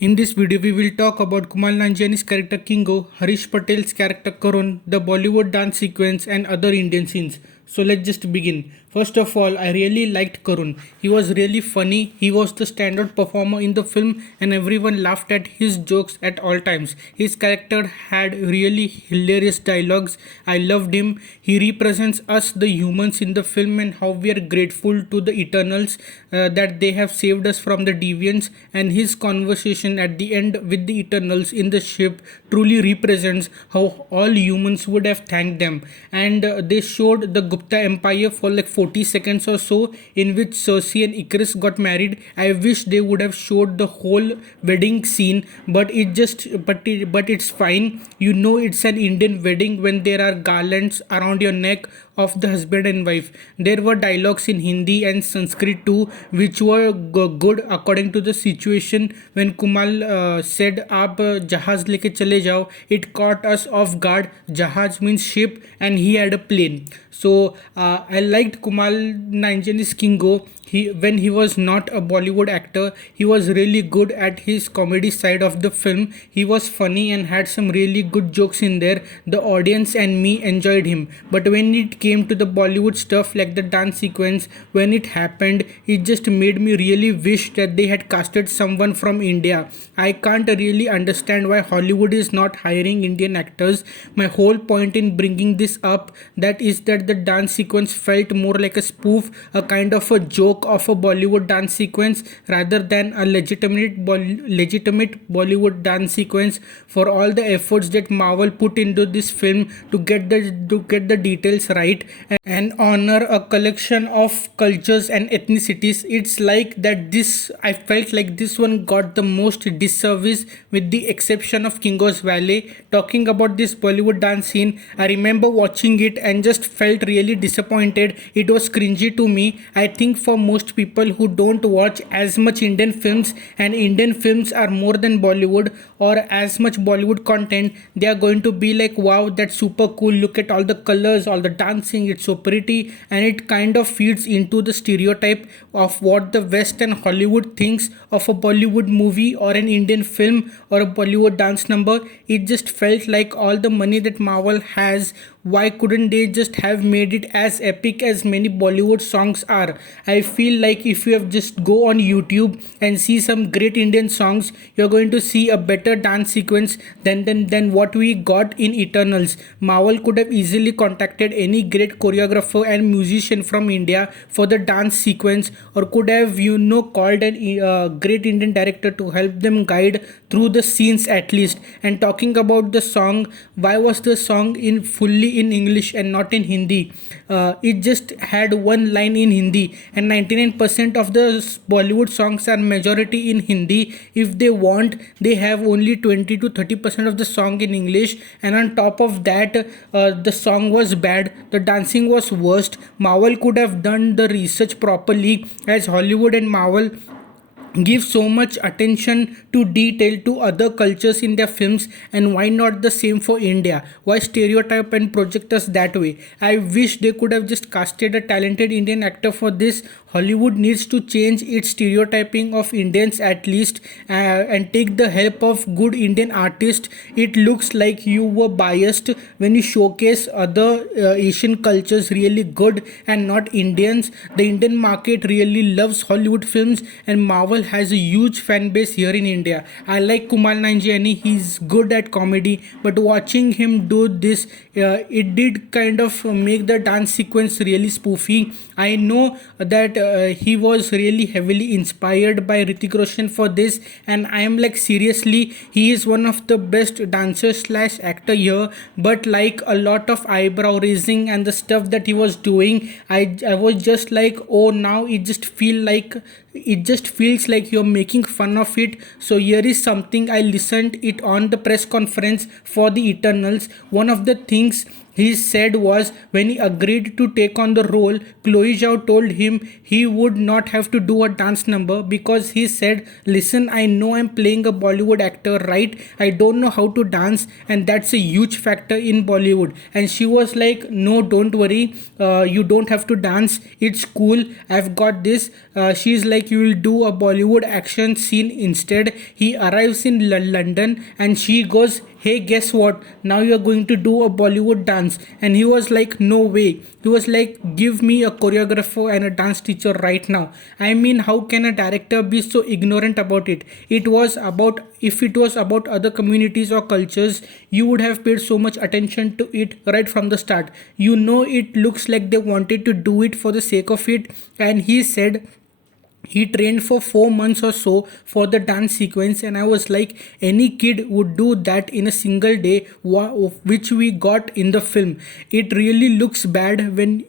In this video, we will talk about Kumal Nanjiani's character Kingo, Harish Patel's character Karun, the Bollywood dance sequence, and other Indian scenes. So let's just begin. First of all, I really liked Karun. He was really funny. He was the standout performer in the film, and everyone laughed at his jokes at all times. His character had really hilarious dialogues. I loved him. He represents us, the humans in the film, and how we are grateful to the Eternals that they have saved us from the deviants. And his conversation at the end with the Eternals in the ship truly represents how all humans would have thanked them. And they showed the Gupta Empire for like 40 seconds or so, in which Cersei and Icarus got married. I wish they would have showed the whole wedding scene, but but it's fine. You know it's an Indian wedding when there are garlands around your neck of the husband and wife. There were dialogues in Hindi and Sanskrit too, which were good according to the situation. When Kumal said, "आप जहाज लेके चले जाओ," it caught us off guard. Jahaz means ship, and he had a plane. So I liked Kumal Nanjiani's Kingo. When he was not a Bollywood actor, he was really good at his comedy side of the film. He was funny and had some really good jokes in there. The audience and me enjoyed him. But when it came to the Bollywood stuff like the dance sequence, when it happened, it just made me really wish that they had casted someone from India. I can't really understand why Hollywood is not hiring Indian actors. My whole point in bringing this up that is that the dance sequence felt more like a spoof, a kind of a joke of a Bollywood dance sequence rather than a legitimate Bollywood dance sequence. For all the efforts that Marvel put into this film to get the details right and honor a collection of cultures and ethnicities, it's like that this I felt like this one got the most disservice with the exception of Kingo's Valley. Talking about this Bollywood dance scene, I remember watching it and just felt really disappointed. It was cringy to me. I think for most people who don't watch as much Indian films, and Indian films are more than Bollywood or as much Bollywood content, they are going to be like, wow, that's super cool. Look at all the colors, all the dancing, it's so pretty, and it kind of feeds into the stereotype of what the West and Hollywood thinks of a Bollywood movie or an Indian film or a Bollywood dance number. It just felt like all the money that Marvel has, why couldn't they just have made it as epic as many Bollywood songs are? I feel like if you have just go on YouTube and see some great Indian songs, you're going to see a better dance sequence than what we got in Eternals. Marvel could have easily contacted any great choreographer and musician from India for the dance sequence, or could have called a great Indian director to help them guide through the scenes at least. And talking about the song, why was the song in fully in English and not in Hindi? It just had one line in Hindi, and 99% of the Bollywood songs are majority in Hindi. If they want, they have only 20 to 30% of the song in English, and on top of that, the song was bad, the dancing was worst. Marvel could have done the research properly, as Hollywood and Marvel give so much attention to detail to other cultures in their films, and why not the same for India? Why stereotype and project us that way? I wish they could have just casted a talented Indian actor for this. Hollywood needs to change its stereotyping of Indians at least, and take the help of good Indian artists. It looks like you were biased when you showcase other Asian cultures really good and not Indians. The Indian market really loves Hollywood films, and Marvel has a huge fan base here in India. I like Kumal Nanjiani, he's good at comedy, but watching him do this, it did kind of make the dance sequence really spoofy. I know that he was really heavily inspired by Hrithik Roshan for this, and I am like, seriously, he is one of the best dancers slash actor here. But like a lot of eyebrow raising and the stuff that he was doing, I was just like, oh, now it just feels like you're making fun of it. So here is something I listened it on the press conference for the Eternals. One of the things he said was when he agreed to take on the role, Chloe Zhao told him he would not have to do a dance number, because he said, listen, I know I'm playing a Bollywood actor, right? I don't know how to dance, and that's a huge factor in Bollywood. And she was like, no, don't worry, you don't have to dance, it's cool, I've got this. She's like, like you will do a Bollywood action scene instead. He arrives in London and she goes, hey, guess what? Now you're going to do a Bollywood dance. And he was like, no way. He was like, give me a choreographer and a dance teacher right now. I mean, how can a director be so ignorant about it? If it was about other communities or cultures, you would have paid so much attention to it right from the start. You know, it looks like they wanted to do it for the sake of it. And he said he trained for 4 months or so for the dance sequence, and I was like, any kid would do that in a single day, which we got in the film. It really looks bad when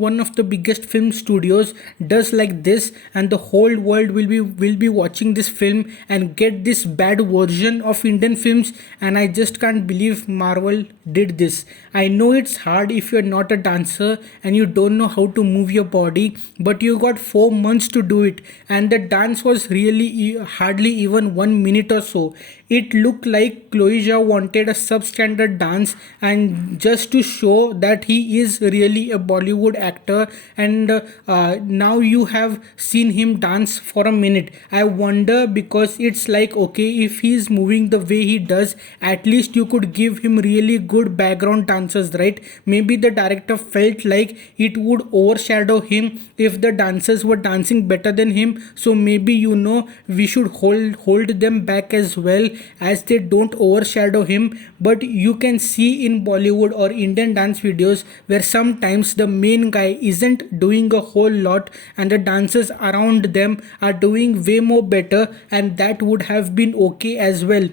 one of the biggest film studios does like this, and the whole world will be watching this film and get this bad version of Indian films. And I just can't believe Marvel did this. I know it's hard if you're not a dancer and you don't know how to move your body, but you got 4 months to do it, and the dance was really hardly even 1 minute or so. It looked like Chloe Zhao wanted a substandard dance, and just to show that he is really a Bollywood actor. And now you have seen him dance for a minute. I wonder, because it's like, okay, if he's moving the way he does, at least you could give him really good background dancers, right? Maybe the director felt like it would overshadow him if the dancers were dancing better than him. So maybe we should hold them back as well, as they don't overshadow him. But you can see in Bollywood or Indian dance videos where sometimes the main guy isn't doing a whole lot and the dancers around them are doing way more better, and that would have been okay as well.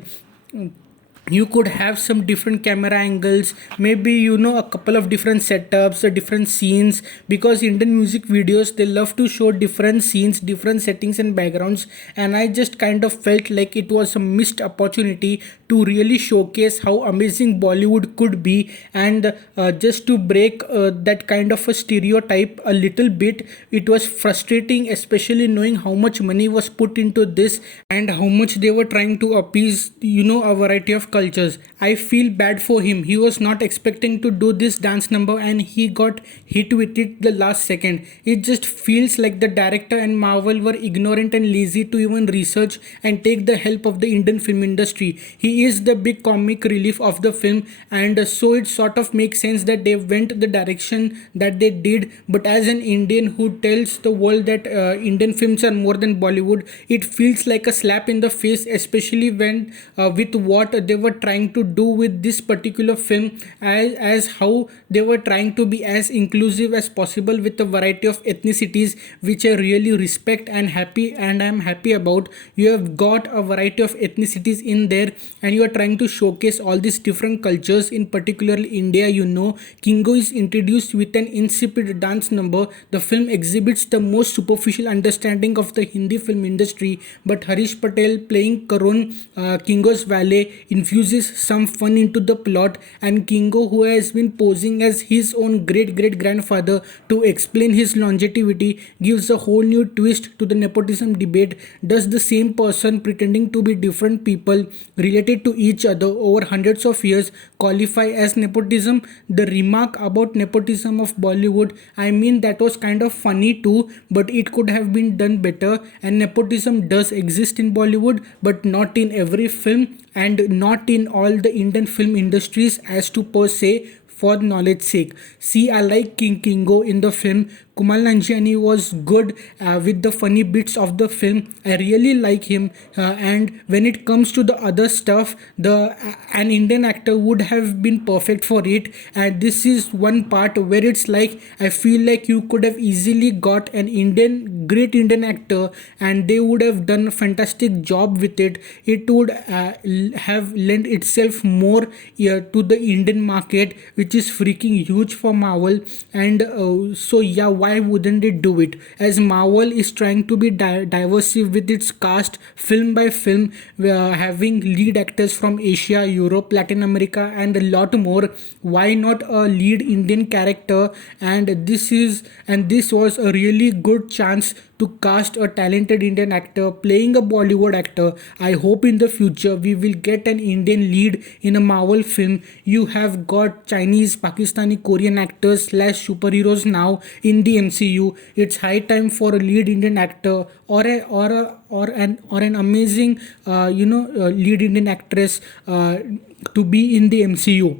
You could have some different camera angles, maybe a couple of different setups, different scenes, because Indian music videos, they love to show different scenes, different settings and backgrounds. And I just kind of felt like it was a missed opportunity to really showcase how amazing Bollywood could be. And just to break that kind of a stereotype a little bit, it was frustrating, especially knowing how much money was put into this and how much they were trying to appease a variety of cultures. I feel bad for him. He was not expecting to do this dance number and he got hit with it the last second. It just feels like the director and Marvel were ignorant and lazy to even research and take the help of the Indian film industry. He is the big comic relief of the film, and so it sort of makes sense that they went the direction that they did. But as an Indian who tells the world that Indian films are more than Bollywood, it feels like a slap in the face, especially when with what they were trying to do with this particular film, as how they were trying to be as inclusive as possible with a variety of ethnicities, which I really respect and I'm happy about. You have got a variety of ethnicities in there, and you are trying to showcase all these different cultures. In particular India, Kingo is introduced with an insipid dance number. The film exhibits the most superficial understanding of the Hindi film industry, but Harish Patel playing Karun, Kingo's valet, infuses some fun into the plot. And Kingo, who has been posing as his own great grandfather to explain his longevity, gives a whole new twist to the nepotism debate. Does the same person pretending to be different people related to each other over hundreds of years qualify as nepotism? The remark about nepotism of Bollywood, I mean, that was kind of funny too, but it could have been done better. And nepotism does exist in Bollywood, but not in every film and not in all the Indian film industries as to per se. For knowledge sake, see, I like Kingo in the film. Kumail Nanjiani was good with the funny bits of the film. I really like him, and when it comes to the other stuff, an Indian actor would have been perfect for it. And this is one part where it's like, I feel like you could have easily got an great Indian actor, and they would have done a fantastic job with it. It would have lent itself more to the Indian market, which is freaking huge for Marvel. And so yeah, why wouldn't it do it? As Marvel is trying to be diverse with its cast film by film, having lead actors from Asia, Europe, Latin America and a lot more. Why not a lead Indian character? And this was a really good chance to cast a talented Indian actor playing a Bollywood actor. I hope in the future we will get an Indian lead in a Marvel film. You have got Chinese, Pakistani, Korean actors slash superheroes now in the MCU. It's high time for a lead Indian actor or an amazing lead Indian actress to be in the MCU.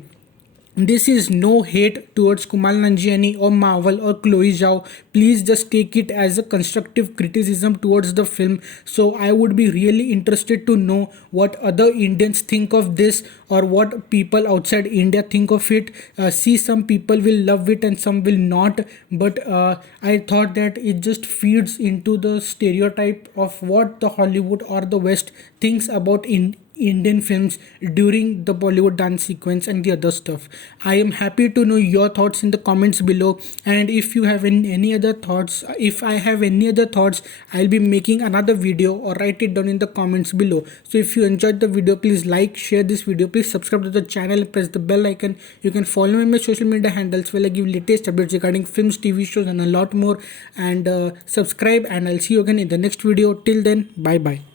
This is no hate towards Kumail Nanjiani or Marvel or Chloe Zhao. Please just take it as a constructive criticism towards the film. So I would be really interested to know what other Indians think of this or what people outside India think of it. See, some people will love it and some will not. But I thought that it just feeds into the stereotype of what the Hollywood or the West thinks about Indian films during the Bollywood dance sequence and the other stuff. I am happy to know your thoughts in the comments below, and if you have any other thoughts, if I have any other thoughts, I'll be making another video or write it down in the comments below. So if you enjoyed the video, please like, share this video, please subscribe to the channel and press the bell icon. You can follow me on my social media handles where I give latest updates regarding films, TV shows and a lot more, and subscribe, and I'll see you again in the next video. Till then, bye bye.